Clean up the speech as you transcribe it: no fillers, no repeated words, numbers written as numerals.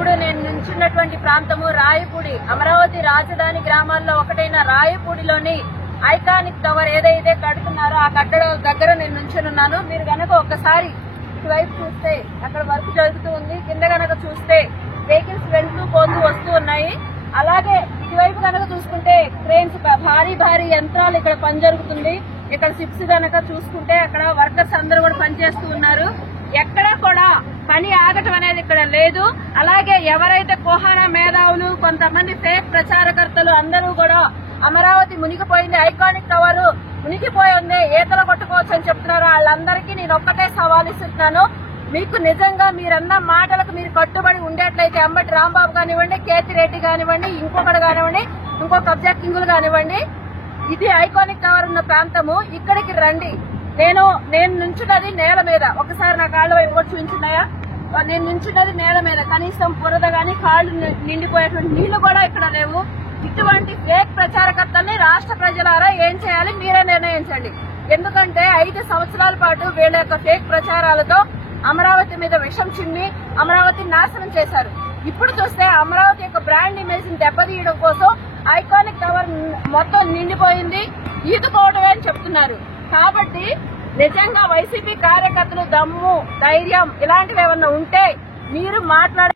ఇప్పుడు నేను నిల్చున్నటువంటి ప్రాంతము రాయపూడి, అమరావతి రాజధాని గ్రామాల్లో ఒకటైన రాయపూడిలోని ఐకానిక్ టవర్ ఏదైతే కడుతున్నారో ఆ కట్టడం దగ్గర నేను నిల్చున్నాను. మీరు గనక ఒక్కసారి ఇటువైపు చూస్తే అక్కడ వర్క్ జరుగుతూ ఉంది. కింద గనక చూస్తే వెహికల్స్ వెళ్తూ పోతూ వస్తూ ఉన్నాయి. అలాగే ఇటువైపు కనుక చూసుకుంటే క్రేన్స్, భారీ యంత్రాలు ఇక్కడ పని జరుగుతుంది. ఇక్కడ షిప్స్ గనక చూసుకుంటే అక్కడ వర్కర్స్ అందరూ కూడా పనిచేస్తూ ఉన్నారు. ఎక్కడా కూడా పని ఆగటం అనేది ఇక్కడ లేదు. అలాగే ఎవరైతే కోహానా మేధావులు, కొంతమంది ఫేక్ ప్రచారకర్తలు అందరూ కూడా అమరావతి మునిగిపోయింది, ఐకానిక్ టవర్ మునిగిపోయింది, ఈతలు కొట్టుకోవచ్చు అని చెప్తున్నారు. వాళ్ళందరికీ నేను ఒక్కటే సవాల్ ఇస్తున్నాను. మీకు నిజంగా మీరన్న మాటలకు మీరు కట్టుబడి ఉండేట్లయితే అంబటి రాంబాబు కానివ్వండి, కేతిరెడ్డి కానివ్వండి, ఇంకొకటి కానివ్వండి, ఇంకో కబ్జా కింగులు కానివ్వండి, ఇది ఐకానిక్ టవర్ ఉన్న ప్రాంతము, ఇక్కడికి రండి. నేను నుంచున్నది నేల మీద. ఒకసారి నా కాళ్ళ వైపు కూడా చూపించున్నాయా? నేను నుంచున్నది నేల మీద. కనీసం బురద గాని కాళ్ళు నిండిపోయేటువంటి నీళ్లు కూడా ఇక్కడ లేవు. ఇటువంటి ఫేక్ ప్రచారకర్తల్ని రాష్ట్ర ప్రజలారా ఏం చేయాలి మీరే నిర్ణయించండి. ఎందుకంటే 5 సంవత్సరాల పాటు వీళ్ళ యొక్క ఫేక్ ప్రచారాలతో అమరావతి మీద విషం చిమ్మి అమరావతి నాశనం చేశారు. ఇప్పుడు చూస్తే అమరావతి యొక్క బ్రాండ్ ఇమేజ్ ని దెబ్బతీయడం కోసం ఐకానిక్ టవర్ మొత్తం నిండిపోయింది, ఈదుకోవడమే అని చెప్తున్నారు. కాబట్టి నిజంగా వైసీపీ కార్యకర్తలు దమ్ము, ధైర్యం ఇలాంటివి ఏమన్నా ఉంటే మీరు మాట్లాడే